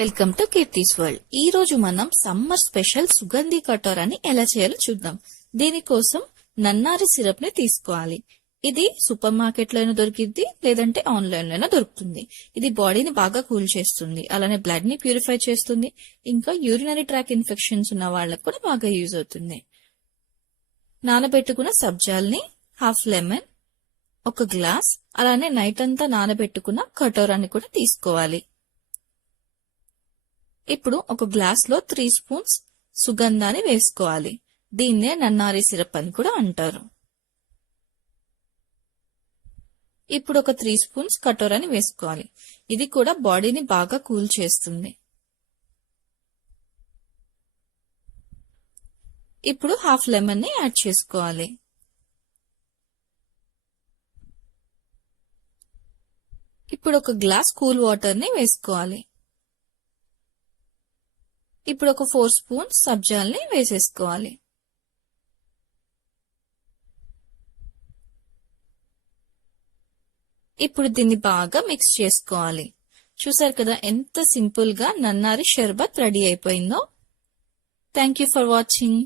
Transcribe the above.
Welcome to Keerthi's world. ఈ రోజు మనం సమ్మర్ స్పెషల్ సుగంధి కటోరాని ఎలా చేయాలో చూద్దాం. దీనికోసం నన్నారి సిరప్ ని తీసుకోవాలి. ఇది సూపర్ మార్కెట్ లోనే దొరికిద్ది, లేదంటే ఆన్లైన్ లోనే దొరుకుతుంది. ఇది బాడీని బాగా కూల్ చేస్తుంది, అలానే బ్లడ్ ని ప్యూరిఫై చేస్తుంది. ఇంకా యూరినరీ ట్రాక్ ఇన్ఫెక్షన్స్ ఉన్న వాళ్ళకు కూడా బాగా యూజ్ అవుతుంది. నానబెట్టుకున్న సబ్జాల్ని, హాఫ్ లెమన్, ఒక గ్లాస్, అలానే నైట్ అంతా నానబెట్టుకున్న కటోరాని కూడా తీసుకోవాలి. ఇప్పుడు ఒక గ్లాస్ లో 3 స్పూన్స్ సుగంధాన్ని వేసుకోవాలి. దీన్నే నన్నారి సిరప్ అని కూడా అంటారు. ఇప్పుడు ఒక 3 స్పూన్స్ కటోరాని వేసుకోవాలి. ఇది కూడా బాడీని బాగా కూల్ చేస్తుంది. ఇప్పుడు హాఫ్ లెమన్ ని యాడ్ చేసుకోవాలి. ఇప్పుడు ఒక గ్లాస్ కూల్ వాటర్ ని వేసుకోవాలి. ఇప్పుడు ఒక 4 స్పూన్స్ సబ్జాల్ని వేసేసుకోవాలి. ఇప్పుడు దీన్ని బాగా మిక్స్ చేసుకోవాలి. చూసారు కదా ఎంత సింపుల్ గా నన్నారి షర్బత్ రెడీ అయిపోయిందో. Thank you for watching.